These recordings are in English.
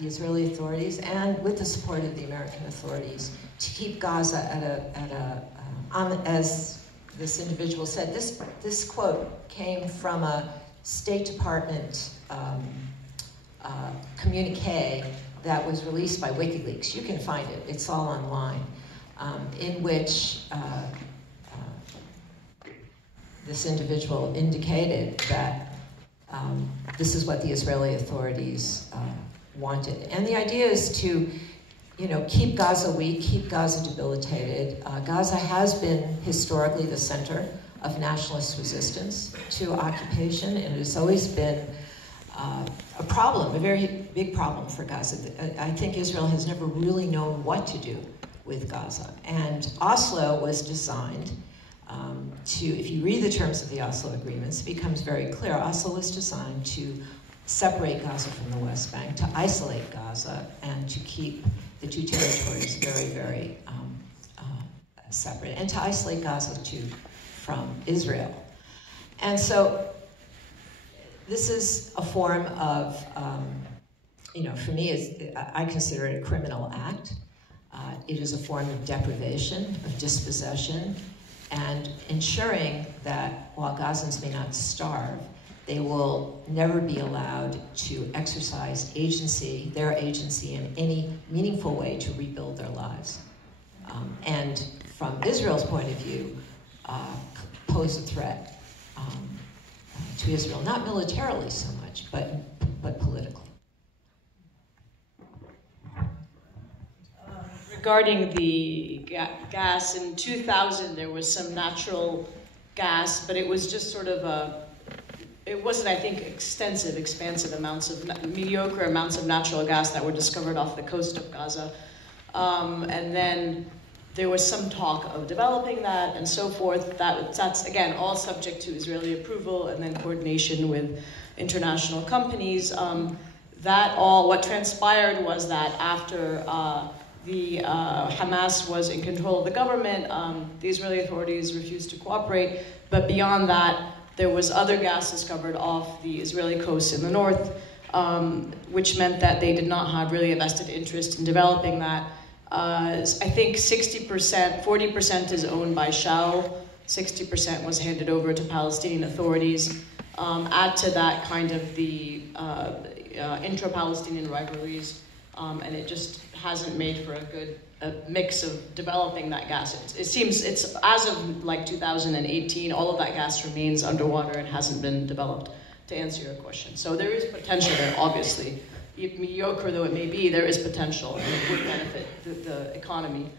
the Israeli authorities and with the support of the American authorities to keep Gaza as this individual said, this quote came from a State Department communique that was released by WikiLeaks. You can find it, it's all online, in which this individual indicated that this is what the Israeli authorities wanted. And the idea is to, keep Gaza weak, keep Gaza debilitated. Gaza has been historically the center of nationalist resistance to occupation, and it has always been a problem, a very big problem for Gaza. I think Israel has never really known what to do with Gaza. And Oslo was designed if you read the terms of the Oslo agreements, it becomes very clear. Oslo was designed to separate Gaza from the West Bank, to isolate Gaza, and to keep the two territories very, very separate, and to isolate Gaza from Israel. And so this is a form of, for me, I consider it a criminal act. It is a form of deprivation, of dispossession, and ensuring that while Gazans may not starve, they will never be allowed to exercise their agency in any meaningful way to rebuild their lives. And from Israel's point of view, pose a threat to Israel, not militarily so much, but politically. Regarding the gas, in 2000 there was some natural gas, but it was just sort of it wasn't, I think, expansive amounts of, mediocre amounts of natural gas that were discovered off the coast of Gaza. And then there was some talk of developing that and so forth. That's, again, all subject to Israeli approval and then coordination with international companies. What transpired was that after the Hamas was in control of the government, the Israeli authorities refused to cooperate, but beyond that, there was other gas discovered off the Israeli coast in the north, which meant that they did not have really a vested interest in developing that. I think 40% is owned by Shell, 60% was handed over to Palestinian authorities. Add to that kind of the intra-Palestinian rivalries, and it just hasn't made for a good mix of developing that gas. It seems it's, as of like 2018, all of that gas remains underwater and hasn't been developed, to answer your question. So there is potential there, obviously. Mediocre though it may be, there is potential and it would benefit the economy.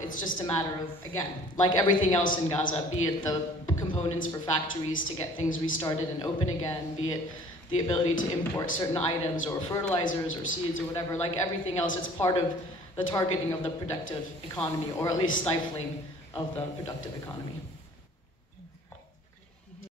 It's just a matter of, again, like everything else in Gaza, be it the components for factories to get things restarted and open again, be it the ability to import certain items or fertilizers or seeds or whatever, like everything else, it's part of the targeting of the productive economy, or at least stifling of the productive economy.